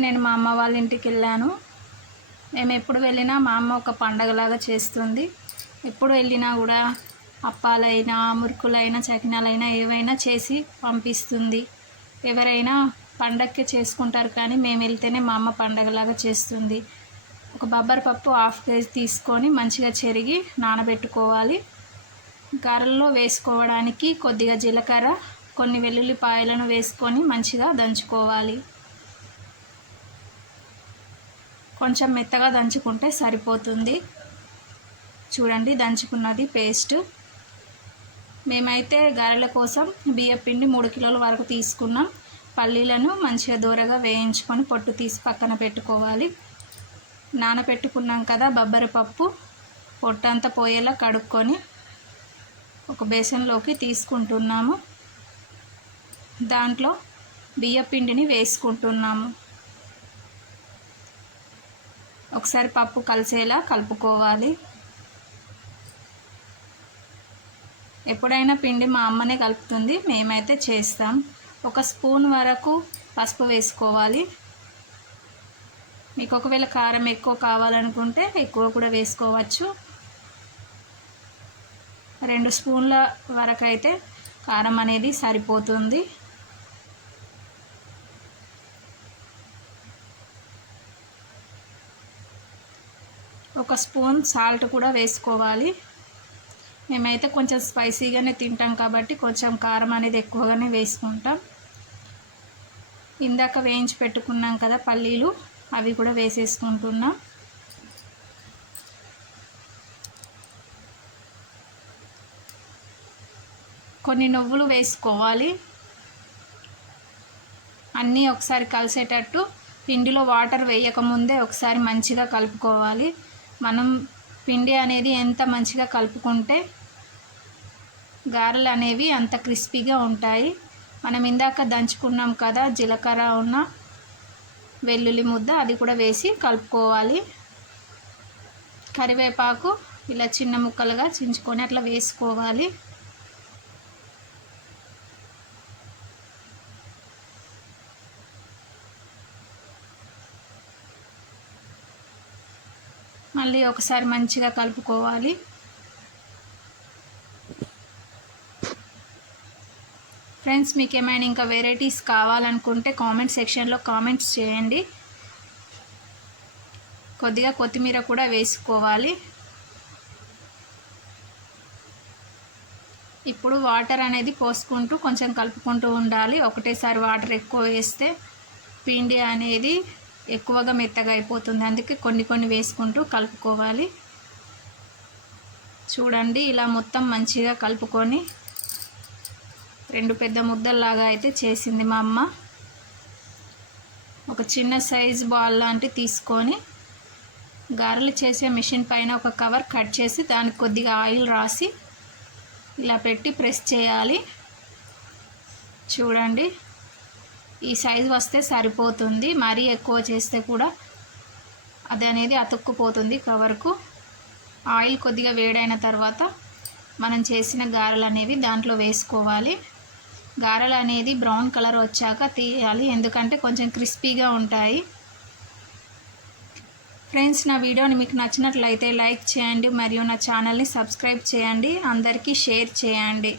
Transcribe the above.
నేను మా అమ్మ వాళ్ళ ఇంటికి వెళ్ళాను. మేము ఎప్పుడు వెళ్ళినా మా అమ్మ ఒక పండగలాగా చేస్తుంది. ఎప్పుడు వెళ్ళినా కూడా అప్పాలైనా, మురుకులైనా, చకినాలైనా ఏవైనా చేసి పంపిస్తుంది. ఎవరైనా పండగకి చేసుకుంటారు, కానీ మేము వెళ్తేనే మా అమ్మ పండగలాగా చేస్తుంది. ఒక బొబ్బరి పప్పు 1/2 కేజీ తీసుకొని మంచిగా చెరిగి నానబెట్టుకోవాలి. గారెల్లో వేసుకోవడానికి కొద్దిగా జీలకర్ర, కొన్ని వెల్లుల్లిపాయలను వేసుకొని మంచిగా దంచుకోవాలి. కొంచెం మెత్తగా దంచుకుంటే సరిపోతుంది. చూడండి, దంచుకున్నది పేస్ట్. మేమైతే గారెల కోసం బియ్యపిండి 3 కిలోల వరకు తీసుకున్నాం. పల్లీలను మంచిగా దూరగా వేయించుకొని పొట్టు తీసి పక్కన పెట్టుకోవాలి. నానబెట్టుకున్నాం కదా బొబ్బరి పప్పు, పొట్టంతా పోయేలా కడుక్కొని ఒక బేసన్లోకి తీసుకుంటున్నాము. దాంట్లో బియ్యపిండిని వేసుకుంటున్నాము. ఒకసారి పప్పు కలిసేలా కలుపుకోవాలి. ఎప్పుడైనా పిండి మా అమ్మనే కలుపుతుంది, మేమైతే చేస్తాం. 1 స్పూన్ వరకు పసుపు వేసుకోవాలి. మీకు ఒకవేళ కారం ఎక్కువ కావాలనుకుంటే ఎక్కువ కూడా వేసుకోవచ్చు. 2 స్పూన్ల వరకు అయితే కారం అనేది సరిపోతుంది. ఒక స్పూన్ సాల్ట్ కూడా వేసుకోవాలి. మేమైతే కొంచెం స్పైసీగానే తింటాం కాబట్టి కొంచెం కారం అనేది ఎక్కువగానే వేసుకుంటాం. ఇందాక వేయించి పెట్టుకున్నాం కదా పల్లీలు, అవి కూడా వేసేసుకుంటున్నాం. కొన్ని నువ్వులు వేసుకోవాలి. అన్నీ ఒకసారి కలిసేటట్టు పిండిలో వాటర్ వేయకముందే ఒకసారి మంచిగా కలుపుకోవాలి. మనం పిండి అనేది ఎంత మంచిగా కలుపుకుంటే గారెలు అనేవి అంత క్రిస్పీగా ఉంటాయి. మనం ఇందాక దంచుకున్నాం కదా జీలకర్ర ఉన్న వెల్లుల్లి ముద్ద, అది కూడా వేసి కలుపుకోవాలి. కరివేపాకు ఇలా చిన్న ముక్కలుగా చించుకొని అట్లా వేసుకోవాలి. మళ్ళీ ఒకసారి మంచిగా కలుపుకోవాలి. ఫ్రెండ్స్, మీకు ఏమైనా ఇంకా వెరైటీస్ కావాలనుకుంటే కామెంట్ సెక్షన్లో కామెంట్స్ చేయండి. కొద్దిగా కొత్తిమీర కూడా వేసుకోవాలి. ఇప్పుడు వాటర్ అనేది పోసుకుంటూ కొంచెం కలుపుకుంటూ ఉండాలి. ఒకటేసారి వాటర్ ఎక్కువ వేస్తే పిండి అనేది ఎక్కువగా మెత్తగా అయిపోతుంది. అందుకే కొన్ని కొన్ని వేసుకుంటూ కలుపుకోవాలి. చూడండి, ఇలా మొత్తం మంచిగా కలుపుకొని 2 పెద్ద ముద్దల్లాగా అయితే చేసింది మా అమ్మ. ఒక చిన్న సైజు బాల్ లాంటి తీసుకొని గారెలు చేసే మిషన్ పైన ఒక కవర్ కట్ చేసి దానికి కొద్దిగా ఆయిల్ రాసి ఇలా పెట్టి ప్రెస్ చేయాలి. చూడండి, ఈ సైజు వస్తే సరిపోతుంది. మరీ ఎక్కువ చేస్తే కూడా అది అనేది అతుక్కుపోతుంది కవర్కు. ఆయిల్ కొద్దిగా వేడైన తర్వాత మనం చేసిన గారెలు అనేవి దాంట్లో వేసుకోవాలి. గారెలు అనేది బ్రౌన్ కలర్ వచ్చాక తీయాలి, ఎందుకంటే కొంచెం క్రిస్పీగా ఉంటాయి. ఫ్రెండ్స్, నా వీడియోని మీకు నచ్చినట్లయితే లైక్ చేయండి మరియు నా ఛానల్ని సబ్స్క్రైబ్ చేయండి. అందరికీ షేర్ చేయండి.